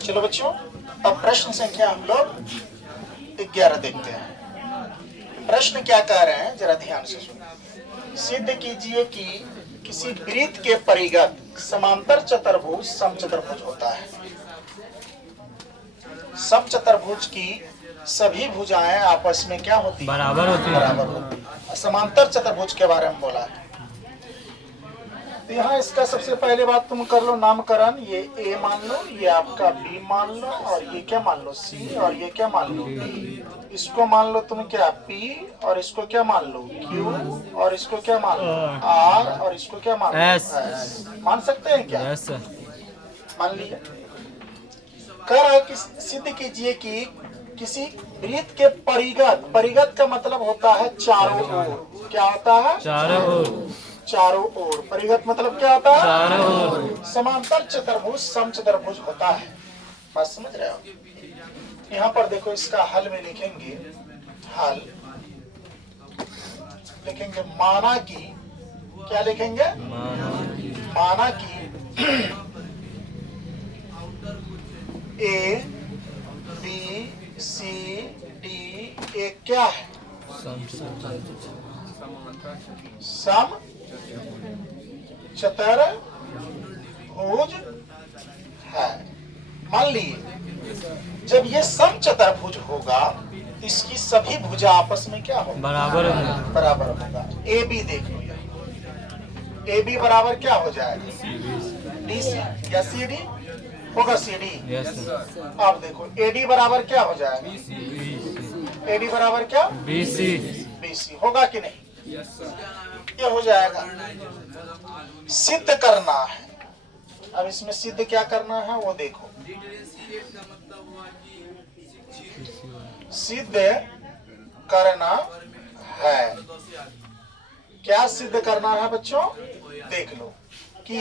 चलो बच्चों, अब प्रश्न संख्या हम लोग 11 देखते हैं। प्रश्न क्या कह रहे हैं जरा ध्यान से सुनो। सिद्ध कीजिए कि किसी वृत्त के परिगत समांतर चतुर्भुज समचतुर्भुज होता है। समचतुर्भुज की सभी भुजाएं आपस में क्या होती हैं? बराबर होती है। समांतर चतुर्भुज के बारे में बोला है। तो यहाँ इसका सबसे पहले बात तुम कर लो नामकरण। ये ए मान लो, ये आपका बी मान लो, और ये क्या मान लो सी, और ये क्या मान लो डी। इसको मान लो तुम क्या पी, और इसको क्या मान लो क्यू, और इसको क्या मान लो आर, और इसको क्या मान लो एस। मान सकते हैं क्या? Yes sir. मान लिया। कह रहा है कि सिद्ध कीजिए कि किसी वृत्त के परिगत, परिगत का मतलब होता है चारों ओर। क्या होता है? चारों ओर। चारों ओर। परिगत मतलब क्या होता है? चारों ओर। समांतर चतुर्भुज समचतुर्भुज होता है। बात समझ रहे हो? यहाँ पर देखो, इसका हल में लिखेंगे, हल लिखेंगे माना कि, क्या लिखेंगे? माना कि ए बी सी डी एक क्या है? सम चतुर्भुज है। मान लिए जब ये सम चतुर्भुज होगा, इसकी सभी भुजा आपस में क्या होगा? बराबर होगा। बराबर होगा। ए बी देख लो, ए बी बराबर क्या हो जाएगा? डी सी या सी डी होगा? C D. अब देखो ए डी बराबर क्या हो जाएगा? ए डी बराबर क्या? B C. बी सी होगा कि नहीं? ये हो जाएगा। सिद्ध करना है। अब इसमें सिद्ध क्या करना है वो देखो। सिद्ध करना है। क्या सिद्ध करना है बच्चों? देख लो कि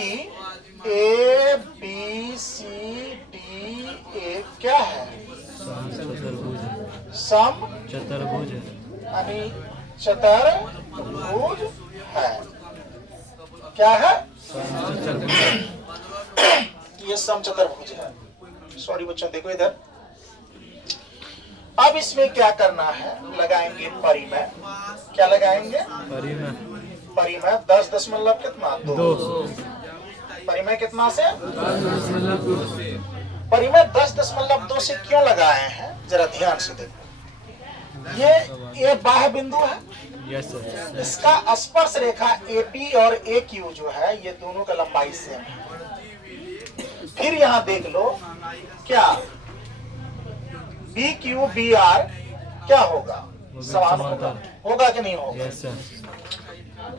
ए बी सी डी एक क्या है? सम चतुर्भुज, यानी चतुर्भुज है। क्या है? ये सम चतुर्भुज है। सॉरी बच्चों, देखो इधर। अब इसमें क्या करना है? लगाएंगे परिमेय। क्या लगाएंगे? परिमेय। परिमेय 10 दशमलव कितना? 2। परिमेय कितना से? परिमेय 10.2 से क्यों लगाए हैं जरा ध्यान से देखो। ये बाह्य बिंदु है। Yes sir. इसका स्पर्श रेखा AP और AQ जो है, ये दोनों का लंबाई सेम है। फिर यहाँ देख लो क्या BQ BR क्या होगा? समान होगा। होगा कि नहीं होगा? Yes sir.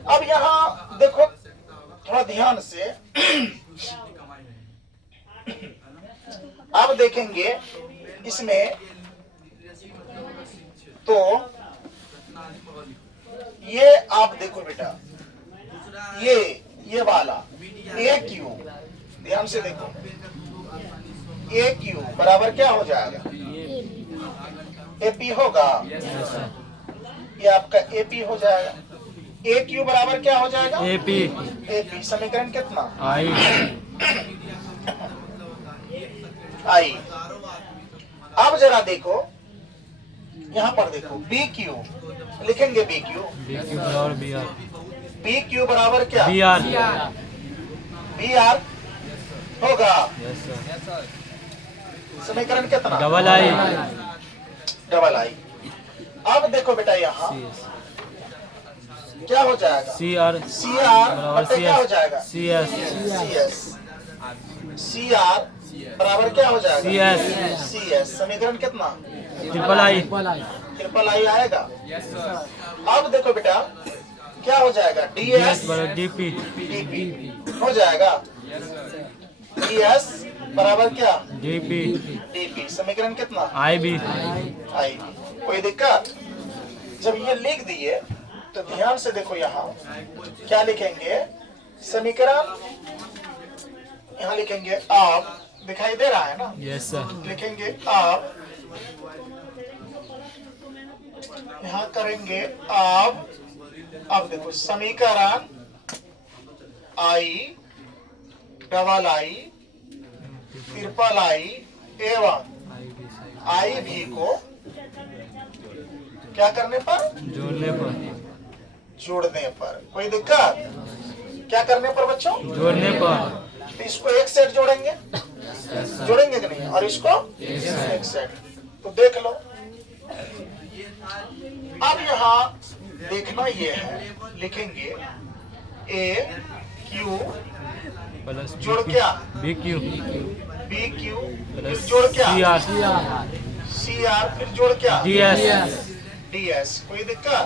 अब यहाँ देखो थोड़ा ध्यान से। अब देखेंगे इसमें तो ये आप देखो बेटा, ये वाला AQ, ध्यान से देखो, AQ बराबर क्या हो जाएगा? AP होगा। ये आपका AP हो जाएगा। AQ बराबर क्या हो जाएगा? AP। समीकरण कितना? आई। अब जरा देखो, यहाँ पर देखो BQ लिखेंगे। BQ बराबर क्या? BR होगा। समीकरण कितना? डबल आई। अब देखो बेटा, यहाँ क्या हो जाएगा? CR क्या हो जाएगा? CR बराबर क्या हो जाएगा? CS। समीकरण कितना? ट्रिपल आई आएगा। अब देखो बेटा क्या हो जाएगा? DS DP हो जाएगा। DS बराबर क्या? DP। समीकरण कितना? IB। कोई दिक्कत? जब ये लिख दिए तो ध्यान से देखो, यहाँ क्या लिखेंगे? समीकरण यहाँ लिखेंगे आप, दिखाई दे रहा है ना? Yes sir. लिखेंगे आप, यहाँ करेंगे आप। अब देखो समीकरण I ट्रिपल आई एवं आई भी को क्या करने पर? जोड़ने पर। कोई दिक्कत? क्या करने पर बच्चों? जोड़ने पर। तो इसको एक सेट जोड़ेंगे, जोड़ेंगे कि नहीं? और इसको एक सेट। तो देख लो, अब यहाँ देखना ये है, लिखेंगे ए क्यू प्लस जोड़ क्या? बी क्यू बी क्यू फिर जोड़ क्या? सी आर फिर जोड़ क्या? D S. D S. कोई दिक्कत?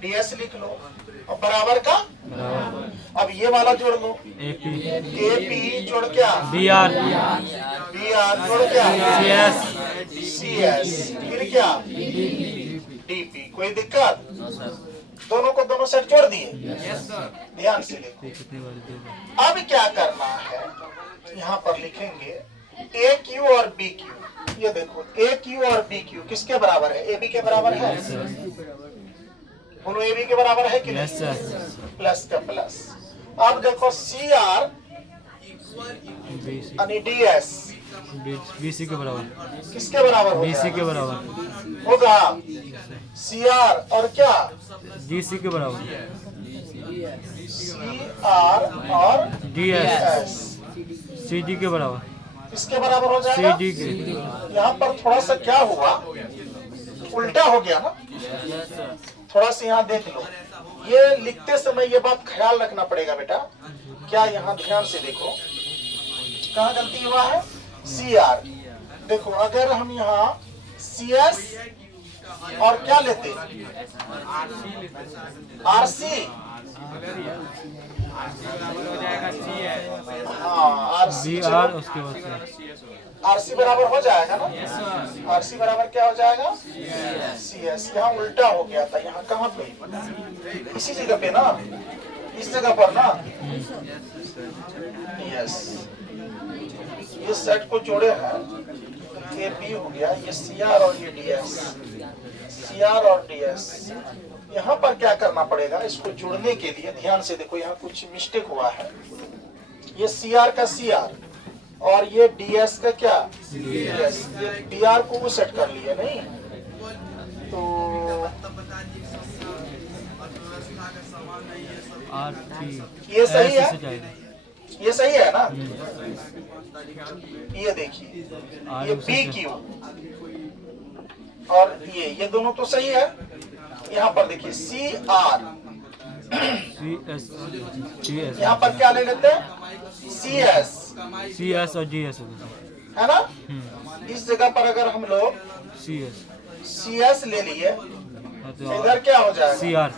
डी एस लिख लो और बराबर का। अब ये वाला जोड़ लो, ए पी जोड़ क्या? बी आर जोड़ क्या? सी एस फिर क्या? D P. कोई दिक्कत? दोनों को दोनों सेट जोड़ दिए। ध्यान से देखो, अब क्या करना है, यहाँ पर लिखेंगे ए क्यू और बी क्यू। ये देखो ए क्यू और बी क्यू किसके बराबर है? ए बी के बराबर है। दोनों ए बी के बराबर है कि नहीं? प्लस का प्लस। अब देखो सी आर यानी डी एस बी सी के बराबर। किसके बराबर बी सी के बराबर होगा? सी आर और क्या? डी सी के बराबर। सी आर और डी एस सी डी के बराबर। इसके बराबर हो जाएगा। सी डी के। यहाँ पर थोड़ा सा क्या हुआ, उल्टा हो गया ना। थोड़ा सा यहाँ देख लो, ये लिखते समय ये बात ख्याल रखना पड़ेगा बेटा। क्या यहाँ ध्यान से देखो, कहाँ गलती हुआ है? C R. देखो अगर हम यहाँ सी एस और क्या लेते? R C. हाँ आर सी उसके बाद आर सी बराबर हो जाएगा ना। आर सी बराबर क्या हो जाएगा? C S. यहाँ उल्टा हो गया था, यहाँ कहाँ पे? इसी जगह पे ना, इस जगह पर ना। यस, ये सेट को जोड़े हैं, ये बी हो गया, ये सी आर और ये डी एस। सी आर और डी एस। यहाँ पर क्या करना पड़ेगा, इसको जोड़ने के लिए ध्यान से देखो, यहाँ कुछ मिस्टेक हुआ है। ये सी आर का सी आर और ये डी एस का क्या? डीएस। ये डी आर को सेट कर लिया नहीं, तो ये सही है, ये सही है ना। ये देखिए, ये बी क्यू और ये दोनों तो सही है। यहाँ पर देखिए सी आर, यहाँ पर क्या ले लेते हैं? सी एस और जी एस है ना। इस जगह पर अगर हम लोग सी एस ले लिए तो इधर क्या हो जाएगा? C R.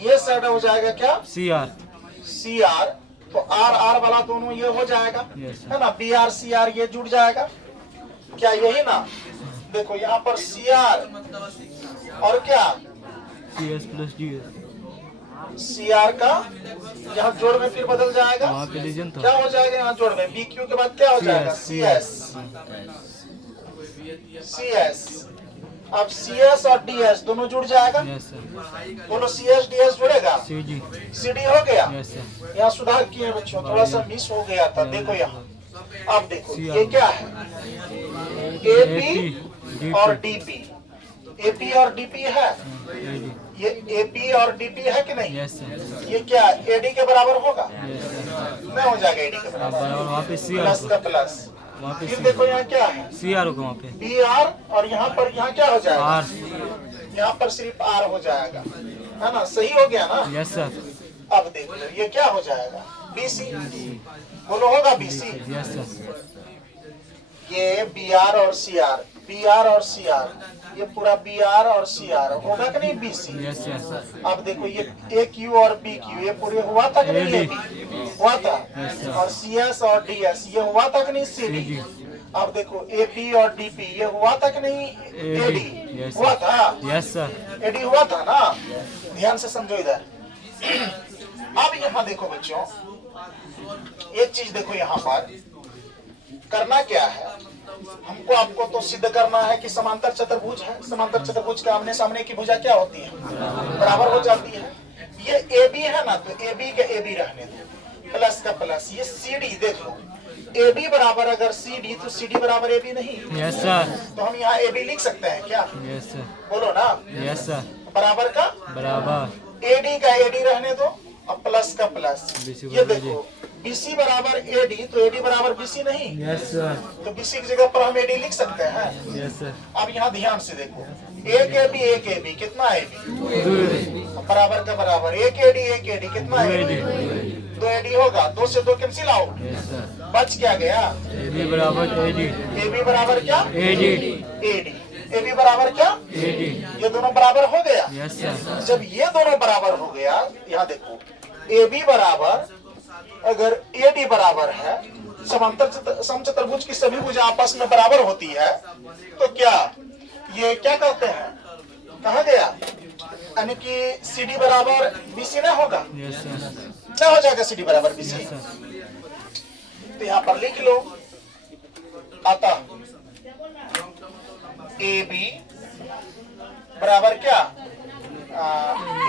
ये साइड हो जाएगा क्या? C R. तो आर आर वाला दोनों ये हो जाएगा, है ना। बी आर सी आर ये जुड़ जाएगा, क्या यही ना। देखो यहाँ पर सी आर और क्या? C S plus G S. C R का यहाँ जोड़ में फिर बदल जाएगा, वहाँ पे लीजन तो क्या हो जाएगा? यहाँ जोड़ में बी क्यू के बाद क्या हो जाएगा? C S. अब सी एस और डी एस दोनों जुड़ जाएगा। दोनों सी एस डी एस जुड़ेगा, सी डी हो गया। यहाँ सुधार किए बच्चों, थोड़ा सा मिस हो गया था। देखो यहाँ, अब देखो ये क्या है? ए पी और डी पी। ए पी और डी पी है, ये ए पी और डी पी है कि नहीं? ये क्या ए डी के बराबर होगा? नहीं हो जाएगा ए डी के बराबर, प्लस का प्लस। फिर देखो यहाँ क्या है? सी आर होगा वहाँ पे, बी आर और यहाँ पर यहाँ क्या हो जाएगा? आर। यहाँ पर सिर्फ आर हो जाएगा, है ना। सही हो गया ना? Yes sir. अब देखो ये क्या हो जाएगा? B C. बोलो होगा बी सी? Yes sir. ये बी आर और सी आर, बी आर और सी आर, ये पूरा बी आर और सी आर होगा कि नहीं? B C. Yes yes. अब देखो ये ए क्यू और बी क्यू ये पूरे हुआ था कि नहीं? ये हुआ था। और सी एस और डी एस ये हुआ था कि नहीं? C D. अब देखो ए पी और डी पी ये हुआ था कि नहीं? ए डी हुआ था। Yes sir. ए डी हुआ था ना। ध्यान से समझो इधर। अब यहाँ देखो बच्चों, एक चीज देखो, यहाँ पर करना क्या है, हमको आपको तो सिद्ध करना है कि समांतर चतुर्भुज है। समांतर चतुर्भुज के आमने सामने की भुजा क्या होती है? बराबर हो जाती है। ये ए बी है ना, तो ए बी के ए बी रहने दो। प्लस का प्लस, ये सी डी देख लो, ए बी बराबर अगर सी डी तो सी डी बराबर ए बी नहीं। Yes sir. तो हम यहाँ ए बी लिख सकते हैं क्या? Yes sir. बोलो ना। Yes sir. बराबर का बराबर। ए डी का ए डी रहने दो और प्लस का प्लस। BC ये देखो BC बराबर AD, तो AD बराबर BC नहीं। Yes sir. तो BC की जगह पर हम AD लिख सकते हैं। Yes sir. अब यहाँ ध्यान से देखो, एक AB कितना AB बराबर का बराबर, एक AD कितना AD, 2 AD होगा, 2 से 2 कैंसिल आउट, यस सर। बच क्या गया? AB बराबर AD। AB बराबर क्या? AD। AB बराबर क्या? AD। ये दोनों बराबर हो गया। Yes sir. जब ये दोनों बराबर हो गया, यहाँ देखो AB बराबर अगर AD बराबर है, समांतर समचतुर्भुज की सभी भुजा आपस में बराबर होती है, तो क्या ये क्या कहते हैं? कहा गया यानी कि CD बराबर BC ना होगा? Yes sir. क्या हो जाएगा CD बराबर BC? Yes sir. तो यहाँ पर लिख लो, आता AB बराबर क्या?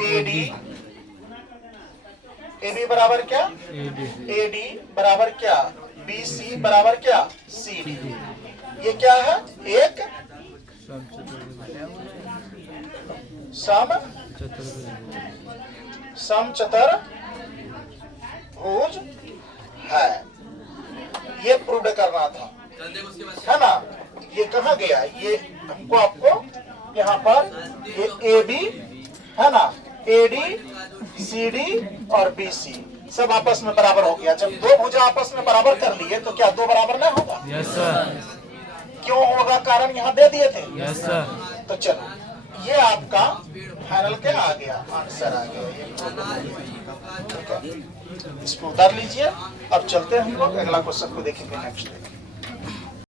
AD, AB बराबर क्या? AD बराबर क्या? BC बराबर क्या? CD। ये क्या है? एक समचतुर्भुज है। ये प्रूव करना था, है ना? ये कहा गया, ये हमको आपको यहाँ पर ये AB है ना, AD, CD और BC सब आपस में बराबर हो गया। जब दो भुजा आपस में बराबर कर लिए तो क्या दो बराबर ना होगा? Yes sir. क्यों होगा? कारण यहाँ दे दिए थे। Yes sir. तो चलो ये आपका फाइनल क्या आ गया? आंसर आ गया ये। ठीक है, इसको उतार लीजिए। अब चलते हैं हम लोग अगला क्वेश्चन को देखेंगे नेक्स्ट।